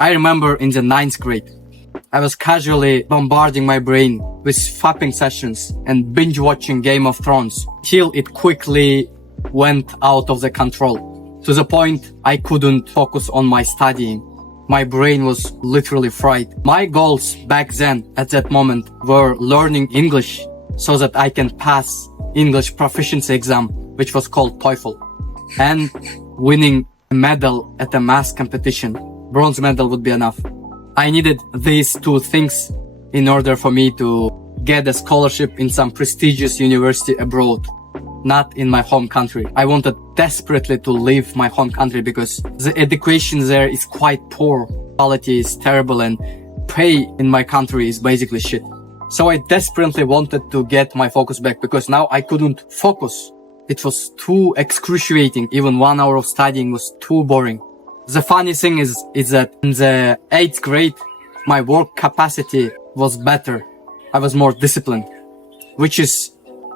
I remember in the 9th grade, I was casually bombarding my brain with fapping sessions and binge watching Game of Thrones till it quickly went out of the control to the point I couldn't focus on my studying. My brain was literally fried. My goals back then at that moment were learning English so that I can pass English proficiency exam, which was called TOEFL, and winning a medal at a math competition. Bronze medal would be enough. I needed these two things in order for me to get a scholarship in some prestigious university abroad, not in my home country. I wanted desperately to leave my home country because the education there is quite poor, quality is terrible, and pay in my country is basically shit. So I desperately wanted to get my focus back because now I couldn't focus. It was too excruciating. Even 1 hour of studying was too boring. The funny thing is that in the 8th grade, my work capacity was better. I was more disciplined, which is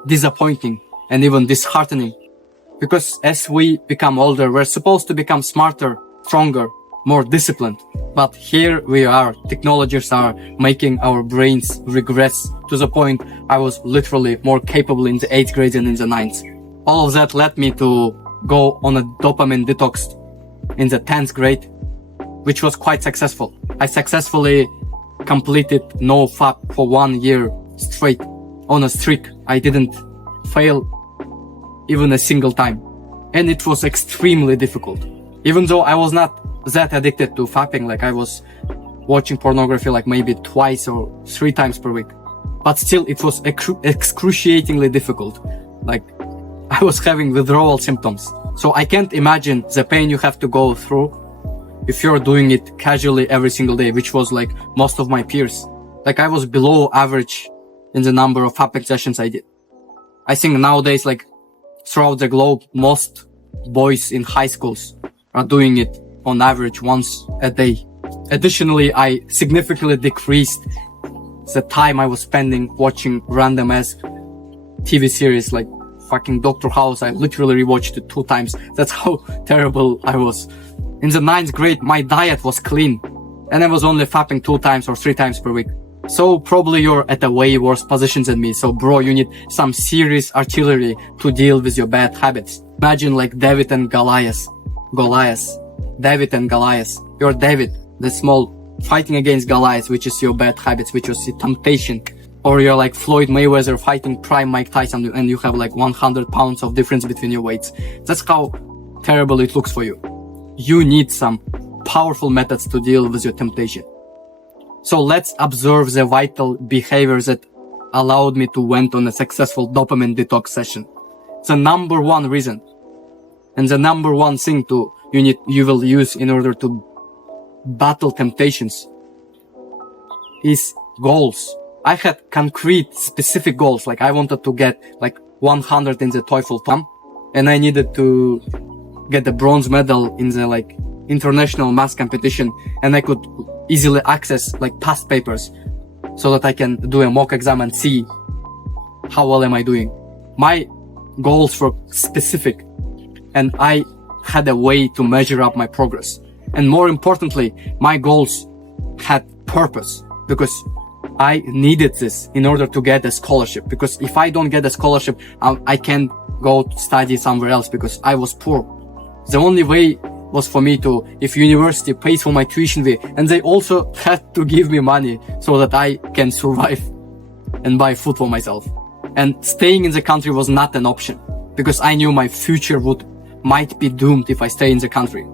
disappointing and even disheartening. Because as we become older, we're supposed to become smarter, stronger, more disciplined. But here we are, technologies are making our brains regress to the point I was literally more capable in the 8th grade than in the 9th. All of that led me to go on a dopamine detox in the 10th grade, which was quite successful. I successfully completed no fap for 1 year straight on a streak. I didn't fail even a single time. And it was extremely difficult. Even though I was not that addicted to fapping, like I was watching pornography like maybe 2 or 3 times per week. But still, it was excruciatingly difficult. Like, I was having withdrawal symptoms. So I can't imagine the pain you have to go through if you're doing it casually every single day, which was like most of my peers. Like I was below average in the number of fapping sessions I did. I think nowadays, like throughout the globe, most boys in high schools are doing it on average once a day. Additionally, I significantly decreased the time I was spending watching random ass TV series like fucking Dr. House. I literally rewatched it 2 times. That's how terrible I was. In the 9th grade, my diet was clean and I was only fapping 2 times or 3 times per week. So probably you're at a way worse position than me. So bro, you need some serious artillery to deal with your bad habits. Imagine like David and Goliath. David and Goliath. You're David, the small, fighting against Goliath, which is your bad habits, which is your temptation. Or you're like Floyd Mayweather fighting prime Mike Tyson and you have like 100 pounds of difference between your weights. That's how terrible it looks for you. You need some powerful methods to deal with your temptation. So let's observe the vital behaviors that allowed me to went on a successful dopamine detox session. The number one reason and the number one thing you will use in order to battle temptations is goals. I had concrete, specific goals. Like I wanted to get like 100 in the TOEFL exam, and I needed to get the bronze medal in the like international math competition, and I could easily access like past papers so that I can do a mock exam and see how well am I doing. My goals were specific, and I had a way to measure up my progress. And more importantly, my goals had purpose because I needed this in order to get a scholarship. Because if I don't get a scholarship, I can't go to study somewhere else because I was poor. The only way was for me to, if university pays for my tuition fee, and they also had to give me money so that I can survive and buy food for myself. And staying in the country was not an option because I knew my future might be doomed if I stay in the country.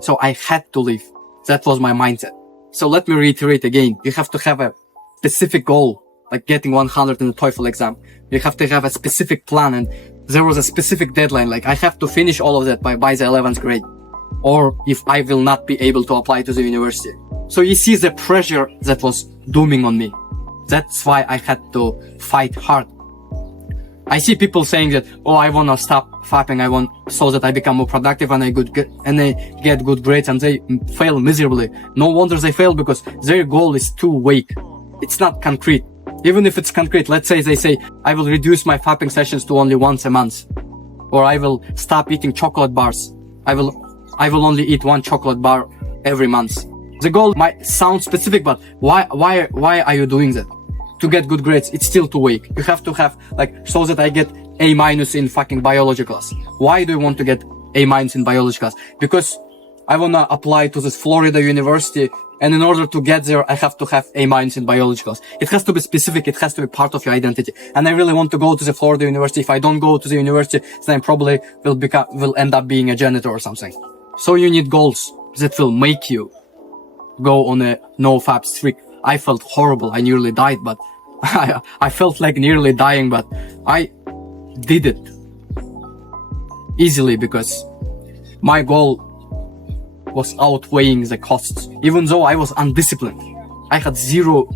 So I had to leave. That was my mindset. So let me reiterate again. You have to have a specific goal, like getting 100 in the TOEFL exam. You have to have a specific plan, and there was a specific deadline. Like I have to finish all of that by the 11th grade, or if I will not be able to apply to the university. So you see the pressure that was dooming on me. That's why I had to fight hard. I see people saying that, oh, I want to stop fapping. I want so that I become more productive and I get good grades, and they fail miserably. No wonder they fail because their goal is too vague. It's not concrete. Even if it's concrete, let's say they say, I will reduce my fapping sessions to only once a month, or I will stop eating chocolate bars. I will only eat 1 chocolate bar every month. The goal might sound specific, but why are you doing that? To get good grades, it's still too weak. You have to have like, so that I get A- in fucking biology class. Why do you want to get A- in biology class? Because I wanna apply to this Florida university, and in order to get there, I have to have A- in biology class. It has to be specific. It has to be part of your identity. And I really want to go to the Florida university. If I don't go to the university, then I probably will end up being a janitor or something. So you need goals that will make you go on a no-fap streak. I felt horrible. I nearly died, but I felt like nearly dying, but I did it easily because my goal was outweighing the costs. Even though I was undisciplined, I had zero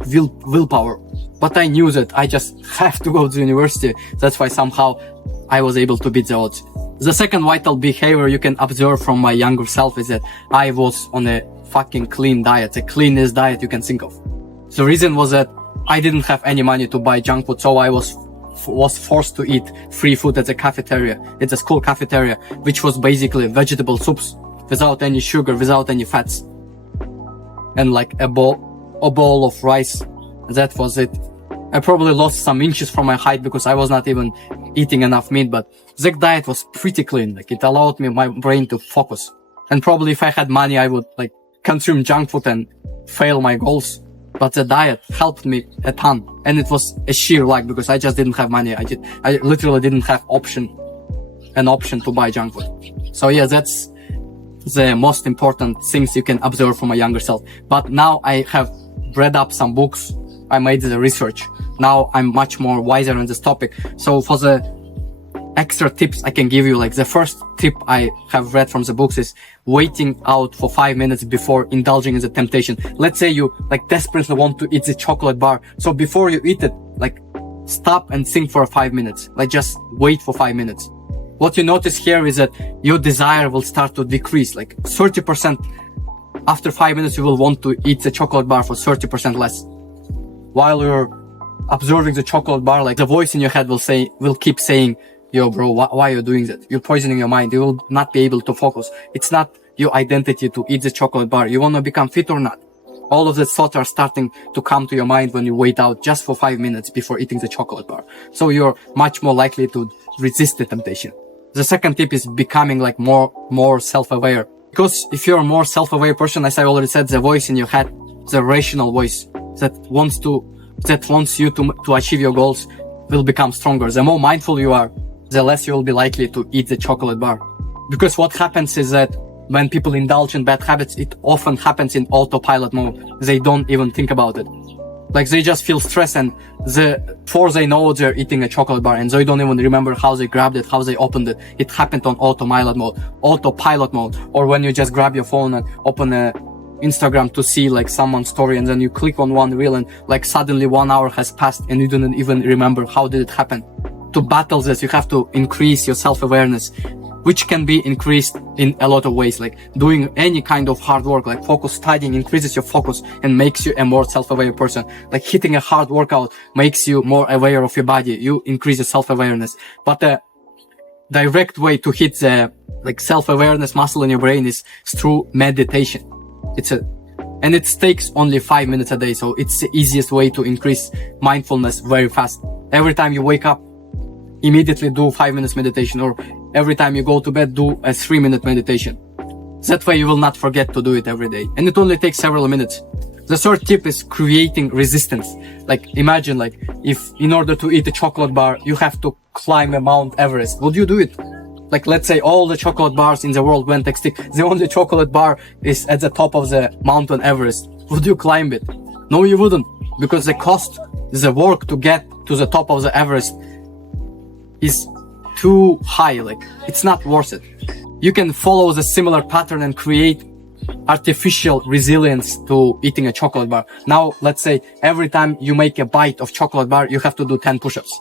willpower, but I knew that I just have to go to university. That's why somehow I was able to beat the odds. The second vital behavior you can observe from my younger self is that I was on a fucking clean diet, the cleanest diet you can think of. The reason was that I didn't have any money to buy junk food, so I was forced to eat free food at the cafeteria. It's a school cafeteria, which was basically vegetable soups without any sugar, without any fats, and like a bowl of rice. That was it. I probably lost some inches from my height because I was not even eating enough meat, but the diet was pretty clean. Like, it allowed my brain to focus. And probably if I had money, I would like consume junk food and fail my goals. But the diet helped me a ton, and it was a sheer luck because I just didn't have money. I literally didn't have an option to buy junk food. So yeah, that's the most important things you can observe from my younger self. But now I have read up some books. I made the research. Now I'm much more wiser on this topic. So for the extra tips I can give you, like the first tip I have read from the books is waiting out for 5 minutes before indulging in the temptation. Let's say you like desperately want to eat the chocolate bar. So before you eat it, like stop and think for 5 minutes. Like just wait for 5 minutes. What you notice here is that your desire will start to decrease, like 30%. After 5 minutes, you will want to eat the chocolate bar for 30% less. While you're observing the chocolate bar, like the voice in your head will keep saying, yo bro, why are you doing that? You're poisoning your mind. You will not be able to focus. It's not your identity to eat the chocolate bar. You want to become fit or not? All of the thoughts are starting to come to your mind when you wait out just for 5 minutes before eating the chocolate bar. So you're much more likely to resist the temptation. The second tip is becoming like more self-aware. Because if you're a more self-aware person, as I already said, the voice in your head, the rational voice that wants you to achieve your goals will become stronger. The more mindful you are, the less you will be likely to eat the chocolate bar. Because what happens is that when people indulge in bad habits, it often happens in autopilot mode. They don't even think about it. Like they just feel stressed, and before they know they're eating a chocolate bar, and they don't even remember how they grabbed it, how they opened it. It happened on autopilot mode. Or when you just grab your phone and open a Instagram to see like someone's story, and then you click on one reel, and like suddenly 1 hour has passed and you didn't even remember how did it happen. To battle this, you have to increase your self-awareness, which can be increased in a lot of ways, like doing any kind of hard work, like focus studying increases your focus and makes you a more self-aware person. Like hitting a hard workout makes you more aware of your body. You increase your self-awareness. But the direct way to hit the like self-awareness muscle in your brain is through meditation. And it takes only 5 minutes a day. So it's the easiest way to increase mindfulness very fast. Every time you wake up, immediately do 5 minutes meditation, or every time you go to bed, do a 3-minute meditation. That way you will not forget to do it every day. And it only takes several minutes. The third tip is creating resistance. Like imagine like if in order to eat a chocolate bar, you have to climb a Mount Everest. Would you do it? Like let's say all the chocolate bars in the world went extinct. The only chocolate bar is at the top of the Mountain Everest. Would you climb it? No, you wouldn't. Because the cost, the work to get to the top of the Everest is too high. Like it's not worth it. You can follow the similar pattern and create artificial resilience to eating a chocolate bar. Now, let's say every time you make a bite of chocolate bar, you have to do 10 push-ups.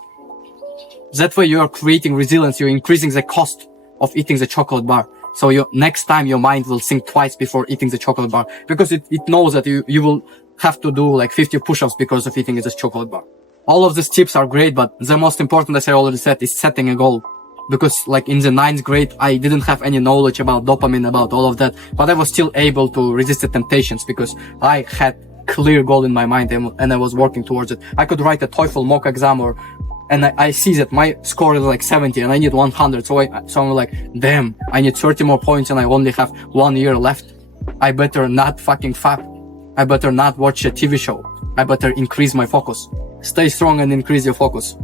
That way you are creating resilience. You're increasing the cost of eating the chocolate bar. So next time your mind will think twice before eating the chocolate bar, because it knows that you will have to do like 50 push-ups because of eating this chocolate bar. All of these tips are great, but the most important, as I already said, is setting a goal. because like in the 9th grade, I didn't have any knowledge about dopamine, about all of that, but I was still able to resist the temptations because I had clear goal in my mind and I was working towards it. I could write a TOEFL mock exam and I see that my score is like 70 and I need 100. So I'm like, damn, I need 30 more points and I only have 1 year left. I better not fucking fap. I better not watch a TV show. I better increase my focus. Stay strong and increase your focus.